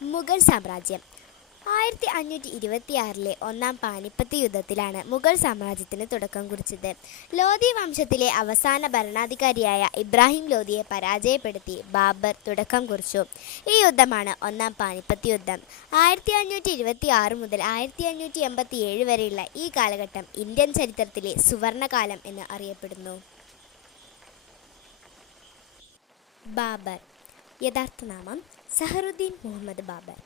മുഗൾ സാമ്രാജ്യം. 1526 ഒന്നാം പാനിപ്പത്ത് യുദ്ധത്തിലാണ് മുഗൾ സാമ്രാജ്യത്തിന് തുടക്കം കുറിച്ചത്. ലോധി വംശത്തിലെ അവസാന ഭരണാധികാരിയായ ഇബ്രാഹിം ലോധിയെ പരാജയപ്പെടുത്തി ബാബർ തുടക്കം കുറിച്ചു. ഈ യുദ്ധമാണ് ഒന്നാം പാനിപ്പത്ത് യുദ്ധം. 1526 മുതൽ 1587 വരെയുള്ള ഈ കാലഘട്ടം ഇന്ത്യൻ ചരിത്രത്തിലെ സുവർണകാലം എന്ന് അറിയപ്പെടുന്നു. ബാബർ. യഥാർത്ഥ നാമം സഹറുദ്ദീൻ മുഹമ്മദ് ബാബർ.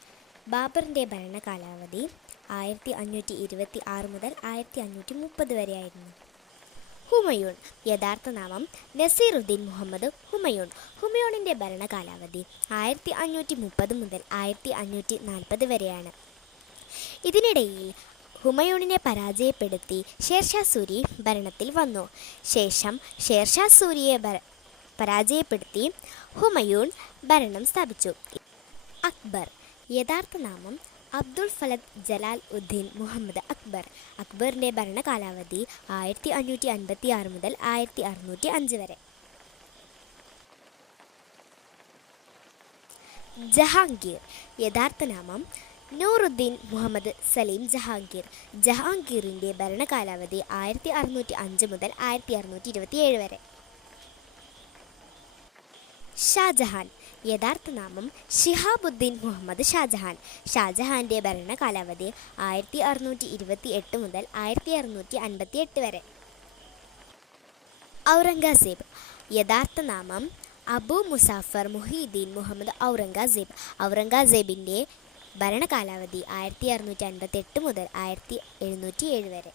ബാബറിൻ്റെ ഭരണകാലാവധി 1526 മുതൽ 1530 വരെയായിരുന്നു. ഹുമയൂൺ. യഥാർത്ഥ നാമം നസീറുദ്ദീൻ മുഹമ്മദ് ഹുമയൂൺ. ഹുമയൂണിൻ്റെ ഭരണകാലാവധി 1530 മുതൽ 1540 വരെയാണ്. ഇതിനിടയിൽ ഹുമയൂണിനെ പരാജയപ്പെടുത്തി ഷേർഷാ സൂരി ഭരണത്തിൽ വന്നു. ശേഷം ഷേർഷാ സൂരിയെ പരാജയപ്പെടുത്തി ഹുമയൂൺ ഭരണം സ്ഥാപിച്ചു. അക്ബർ. യഥാർത്ഥ നാമം അബ്ദുൾ ഫലത് ജലാൽ ഉദ്ദീൻ മുഹമ്മദ് അക്ബർ. അക്ബറിൻ്റെ ഭരണകാലാവധി 1556 മുതൽ 1605 വരെ. ജഹാംഗീർ. യഥാർത്ഥ നാമം നൂറുദ്ദീൻ മുഹമ്മദ് സലീം ജഹാംഗീർ. ജഹാംഗീറിൻ്റെ ഭരണകാലാവധി 1605 മുതൽ 1627 വരെ. ഷാജഹാൻ. യഥാർത്ഥ നാമം ഷിഹാബുദ്ദീൻ മുഹമ്മദ് ഷാജഹാൻ. ഷാജഹാൻ്റെ ഭരണകാലാവധി 1628 മുതൽ 1658 വരെ. ഔറംഗസേബ്. യഥാർത്ഥ നാമം അബു മുസാഫർ മുഹീദ്ദീൻ മുഹമ്മദ് ഔറംഗസേബ്. ഔറംഗസേബിൻ്റെ ഭരണകാലാവധി 1658 മുതൽ 1707 വരെ.